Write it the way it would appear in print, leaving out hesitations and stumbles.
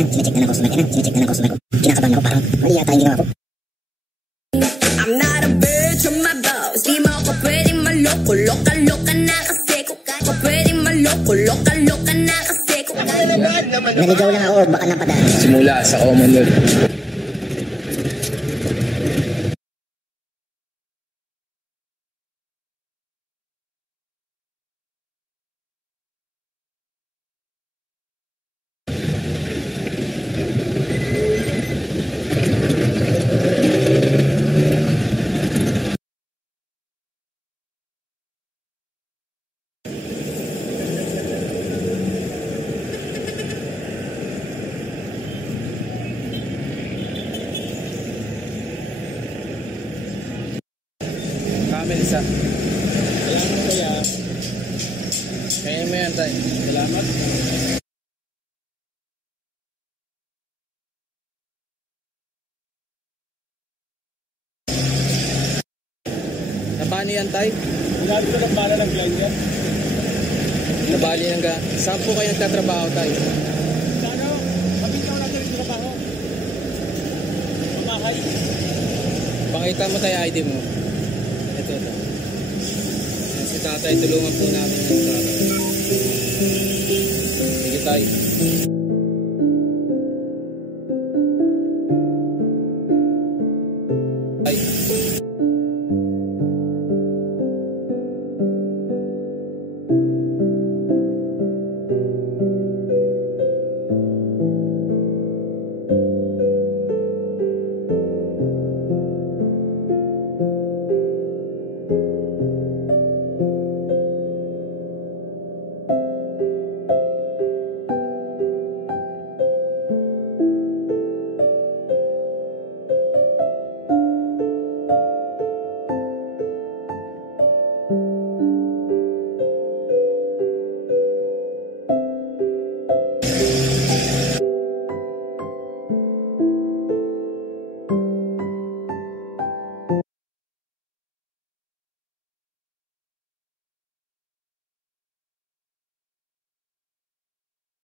Ayan, sinicheck na ng customer. Ayan, sinicheck na ng customer ko. Kinakabahan ako, parang mali yata yung ginawa ko. I'm not a bitch, I'm my boss. Di mo ako pwedeng maloko. Loka-loka na kasi ko kaya ko pwedeng maloko. Loka-loka na kasi ko kaya. Naligaw lang ako, baka napadaan. Simula sa Commonwealth. Melissa. Salamat kaya. Kaya mo yan tayo. Salamat. Nabali yan tayo? Sinabi ko ng bala ng blind yan. Nabali yan ka. Saan po kayo nagtatrabaho tayo? Sana, mabitaw natin yung trabaho. Mamahay. Pakita mo tayo ID mo. Ito. Yan si tatay, tulungan po namin yan. Sige tayo.